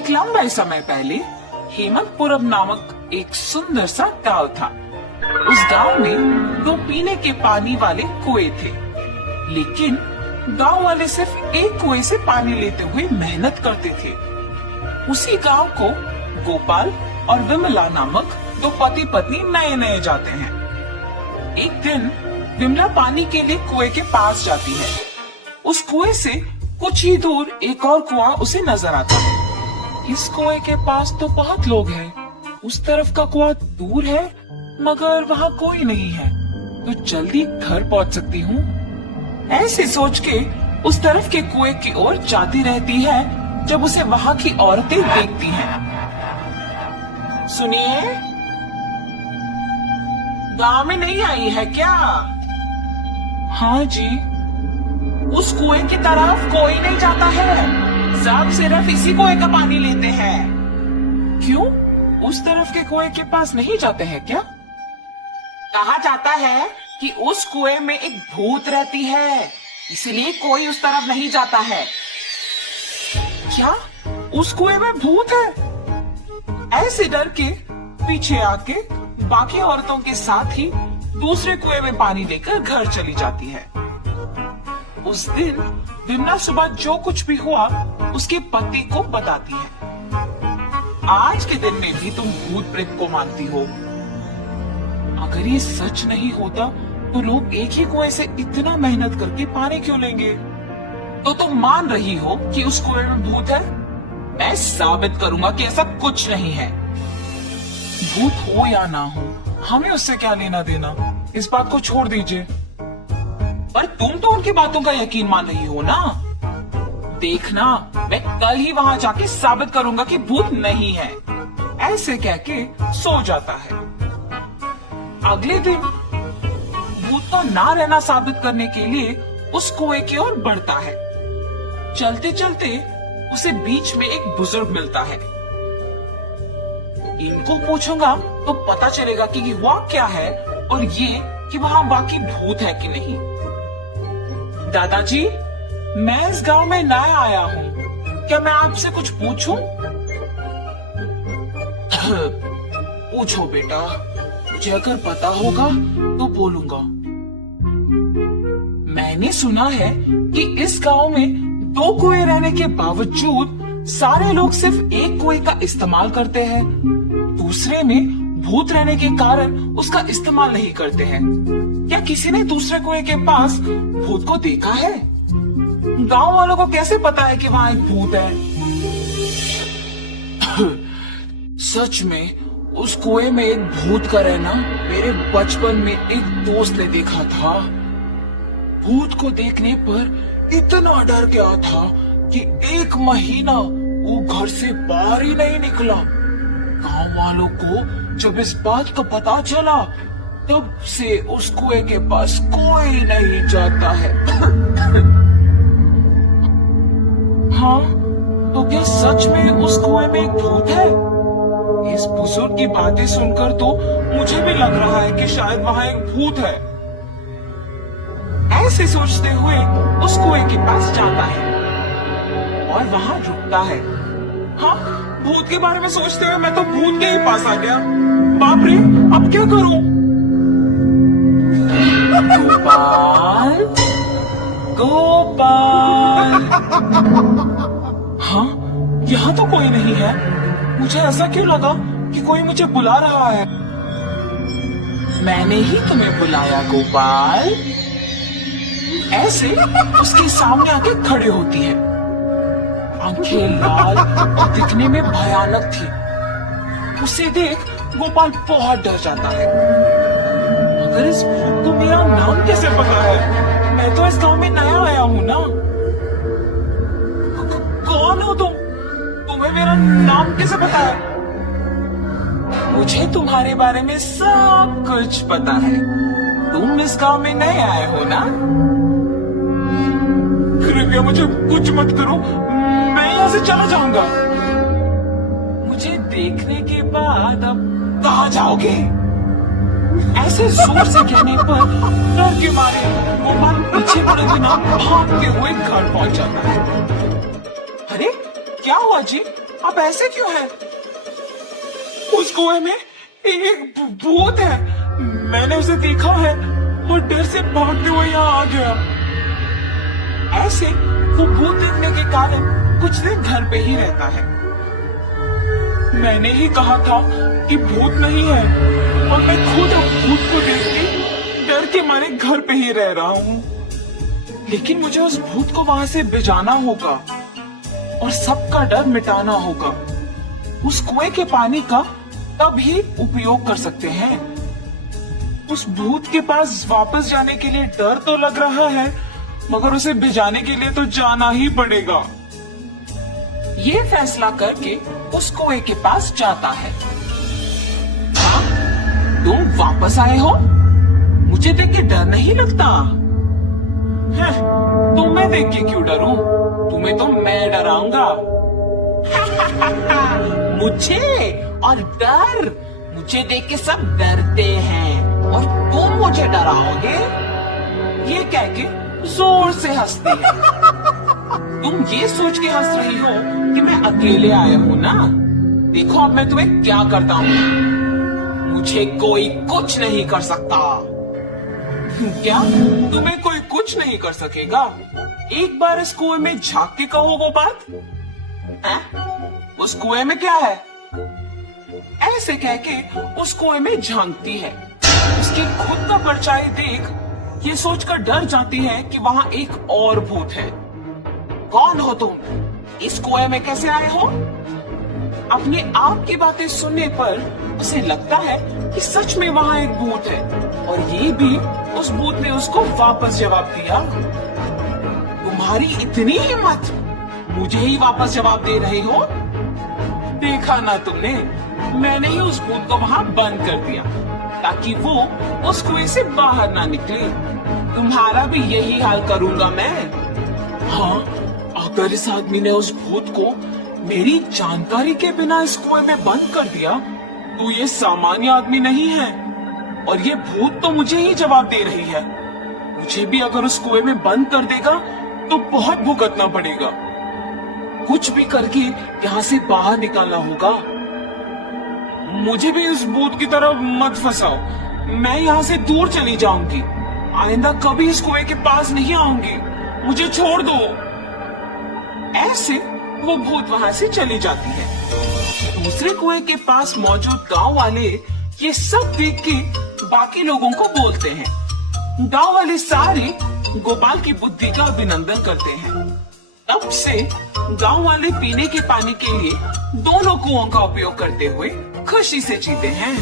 एक लंबे समय पहले हेमंतपुरम नामक एक सुंदर सा गांव था। उस गांव में 2 पीने के पानी वाले कुएं थे, लेकिन गांव वाले सिर्फ एक कुएं से पानी लेते हुए मेहनत करते थे। उसी गांव को गोपाल और विमला नामक 2 पति पत्नी नए नए जाते हैं। एक दिन विमला पानी के लिए कुएं के पास जाती है। उस कुएं से कुछ ही दूर एक और कुआं उसे नजर आता है। इस कुएं के पास तो बहुत लोग हैं, उस तरफ का कुआं दूर है मगर वहाँ कोई नहीं है, तो जल्दी घर पहुँच सकती हूँ। ऐसे सोच के उस तरफ के कुएं की ओर जाती रहती है जब उसे वहाँ की औरतें देखती हैं। सुनिए, गांव में नहीं आई है क्या? हाँ जी। उस कुएं की तरफ कोई नहीं जाता है, सब सिर्फ इसी कुएं का पानी लेते हैं। क्यों? उस तरफ के कुएं के पास नहीं जाते हैं क्या? कहा जाता है कि उस कुएं में एक भूत रहती है, इसलिए कोई उस तरफ नहीं जाता है। क्या उस कुएं में भूत है? ऐसे डर के पीछे आके बाकी औरतों के साथ ही दूसरे कुएं में पानी लेकर घर चली जाती है। उस दिन विमला सुबह जो कुछ भी हुआ उसके पति को बताती है। आज के दिन में भी तुम भूत प्रेत को मानती हो। अगर ये सच नहीं होता तो लोग एक ही कुएं से इतना मेहनत करके पानी क्यों लेंगे? तो तुम मान रही हो कि उस कुएं में भूत है? मैं साबित करूंगा कि ऐसा कुछ नहीं है। भूत हो या ना हो, हमें उससे क्या लेना देना, इस बात को छोड़ दीजिए। पर तुम तो उनकी बातों का यकीन मान रही हो ना? देखना, मैं कल ही वहां जाके साबित करूंगा कि भूत नहीं है। ऐसे कह के सो जाता है। अगले दिन भूत का ना रहना साबित करने के लिए उस कुएं की ओर बढ़ता है। चलते चलते उसे बीच में एक बुजुर्ग मिलता है। इनको पूछूंगा तो पता चलेगा कि हुआ क्या है और ये कि वहां बाकी भूत है कि नहीं। दादाजी, मैं इस गांव में नया आया हूँ, क्या मैं आपसे कुछ पूछूं? पूछो बेटा, मुझे अगर पता होगा तो बोलूंगा। मैंने सुना है कि इस गांव में 2 कुएं रहने के बावजूद सारे लोग सिर्फ एक कुएं का इस्तेमाल करते हैं, दूसरे में भूत रहने के कारण उसका इस्तेमाल नहीं करते हैं। क्या किसी ने दूसरे कुएं के पास भूत को देखा है? गांव वालों को कैसे पता है कि वहां एक भूत है? सच में उस कुएं में एक भूत का रहना मेरे बचपन में एक दोस्त ने देखा था। भूत को देखने पर इतना डर गया था कि 1 महीना वो घर से बाहर ही नहीं निकला। गांव वालों को जब इस बात का पता चला तब से उस कुएं के पास कोई नहीं जाता है। हाँ, तो क्या सच में उस कुएं में एक भूत है? इस बुजुर्ग की बातें सुनकर तो मुझे भी लग रहा है कि शायद वहां एक भूत है। ऐसे सोचते हुए उस कुएं के पास जाता है और वहां रुकता है। हाँ, भूत के बारे में सोचते हुए मैं तो भूत के ही पास आ गया। बाप रे, अब क्या करूं? गोपाल, गोपाल। हाँ, यहाँ तो कोई नहीं है। मुझे ऐसा क्यों लगा कि कोई मुझे बुला रहा है? मैंने ही तुम्हें बुलाया गोपाल। ऐसे उसके सामने आके खड़े होती है। आंखें लाल और दिखने में भयानक थी। उसे देख गोपाल बहुत डर जाता है। अगर इस भूत को मेरा नाम कैसे पता है? मैं तो इस गांव में नया आया हूँ ना। कौन हो तुम? तुम्हें मेरा नाम कैसे पता है? मुझे तुम्हारे बारे में सब कुछ पता है। तुम इस गांव में नए आए हो ना? कृपया मुझे कुछ मत करो, मैं यहाँ से चला जाऊंगा। मुझे देखने के बाद अब कहाँ जाओगे? ऐसे जोर से कहने पर डर के मारे गोपाल पीछे मुड़े बिना भागते हुए घर पहुंच जाता है। अरे क्या हुआ जी? आप ऐसे क्यों हैं? उस कुएं में एक भूत है। मैंने उसे देखा है और डर से भागते हुए यहाँ आ गया। ऐसे वो भूत देखने के कारण कुछ दिन घर पे ही रहता है। मैंने ही कहा था कि भूत नहीं है और मैं खुद भूत को देख के डर के मारे घर पे ही रह रहा हूँ। लेकिन मुझे उस भूत को वहां से भिजाना होगा और सबका डर मिटाना होगा। उस कुएं के पानी का तभी उपयोग कर सकते हैं। उस भूत के पास वापस जाने के लिए डर तो लग रहा है, मगर उसे भिजाने के लिए तो जाना ही पड़ेगा। ये फैसला करके उस कुएं के पास जाता है। हाँ, तुम वापस आए हो? मुझे देख के डर नहीं लगता? तुम्हें देख के क्यों डरूं? तुम्हें तो मैं डराऊंगा। मुझे और डर? मुझे देख के सब डरते हैं और तुम मुझे डराओगे? ये कह के जोर से हंसती है। तुम ये सोच के हंस रही हो कि मैं अकेले आया हूँ ना? देखो अब मैं तुम्हें क्या करता हूँ। मुझे कोई कुछ नहीं कर सकता। क्या तुम्हें कोई कुछ नहीं कर सकेगा? एक बार इस कुएं में झांक के कहो वो बात। उस कुएं में क्या है? ऐसे कह के उस कुएं में झांकती है। उसकी खुद का परछाई देख ये सोचकर डर जाती है कि वहां एक और भूत है। कौन हो तुम? इस कुएं में कैसे आए हो? अपने आप की बातें सुनने पर उसे लगता है कि सच में वहां एक भूत है और ये भी उस भूत ने उसको वापस जवाब दिया। तुम्हारी इतनी हिम्मत, मुझे ही वापस जवाब दे रहे हो? देखा ना तुमने, मैंने ही उस भूत को वहां बंद कर दिया ताकि वो उस कुएं से बाहर ना निकले। तुम्हारा भी यही हाल करूंगा मैं। हाँ, अगर इस आदमी ने उस भूत को मेरी जानकारी के बिना इस कुएं में बंद कर दिया तो ये सामान्य आदमी नहीं है और ये भूत तो मुझे ही जवाब दे रही है। मुझे भी अगर उस कुएं में बंद कर देगा तो बहुत भुगतना पड़ेगा। कुछ भी करके यहाँ से बाहर निकालना होगा। मुझे भी इस भूत की तरह मत फंसाओ। मैं यहाँ से दूर चली जाऊंगी। आइंदा कभी इस कुएं के पास नहीं आऊंगी। मुझे छोड़ दो। ऐसे वो भूत वहां से चली जाती है। दूसरे कुएं के पास मौजूद गांव वाले ये सब देख के बाकी लोगों को बोलते हैं। गांव वाले सारे गोपाल की बुद्धि का अभिनंदन करते हैं। तब से गांव वाले पीने के पानी के लिए दोनों कुओं का उपयोग करते हुए खुशी से जीते हैं।